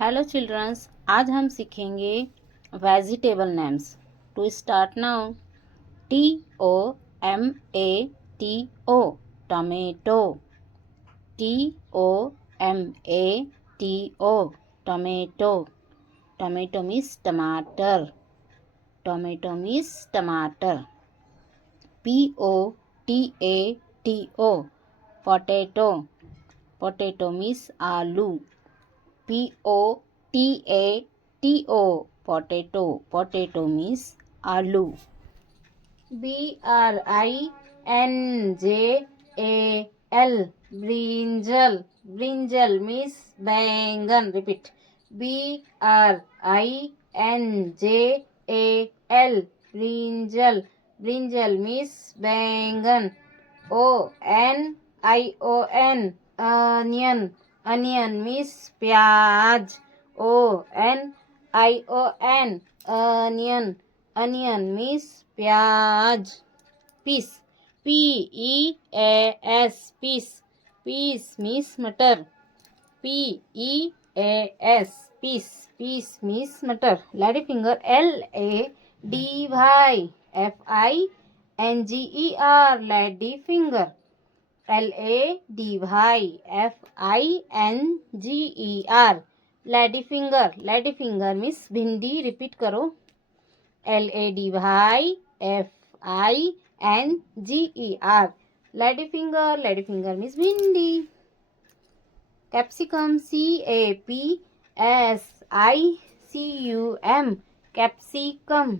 Hello children's, आज हम सीखेंगे vegetable names. To start now, TOMATO tomato, TOMATO tomato, tomato means टमाटर, tomato means टमाटर। POTATO पोटैटो, पोटैटो मीन्स आलू, POTATO potato, potato means आलू। BRINJAL brinjal, brinjal means बैंगन। Repeat, BRINJAL brinjal, brinjal means बैंगन। ONION onion, onion means प्याज। ONION onion, onion means प्याज। Peas, PEAS peas, peas means मटर, PEAS peas, peas means मटर। Lady finger, LADYFINGER lady finger, LADYFINGER lady finger, lady finger means भिंडी। Repeat करो, LADYFINGER lady finger, lady finger means भिंडी। Capsicum, CAPSICUM capsicum,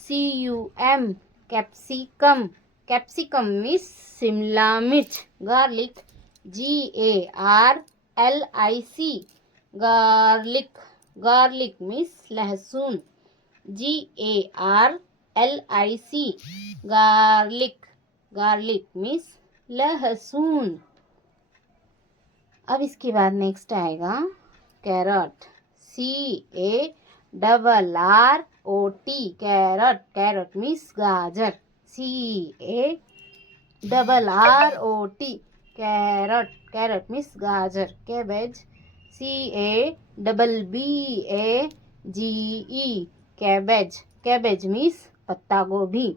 CAPSICUM capsicum, capsicum means शिमला मिर्च। Garlic, GARLIC garlic, garlic means लहसुन, GARLIC garlic, garlic means लहसुन। अब इसके बाद नेक्स्ट आएगा carrot, CARROT carrot, carrot means गाजर, CARROT कैरट, कैरट मीन्स गाजर। Cabbage, CABBAGE cabbage, cabbage means पत्ता गोभी,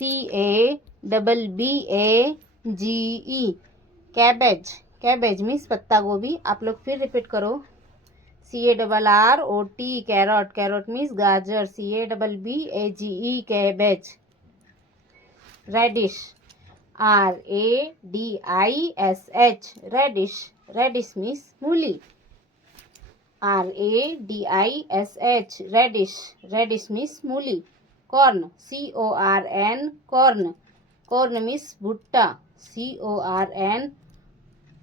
CABBAGE कैबेज, कैबेज मीन्स पत्ता गोभी। आप लोग फिर रिपीट करो, CARROT कैरट, कैरट मीन्स गाजर, CABBAGE cabbage. Radish, RADISH radish, radish means मूली, RADISH रेडिश, रेडिश मीन्स मूली। Corn, CORN corn, corn means भुट्टा, CORN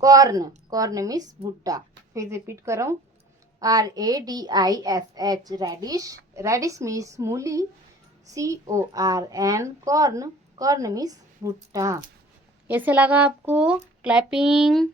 कॉर्न, कॉर्न मीन्स भुट्टा। फिर रिपीट करो, RADISH रेडिश, रेडिश मीन्स मूली, CORN कॉर्न, कॉर्न मीन्स भुट्टा। कैसे लगा आपको? क्लैपिंग।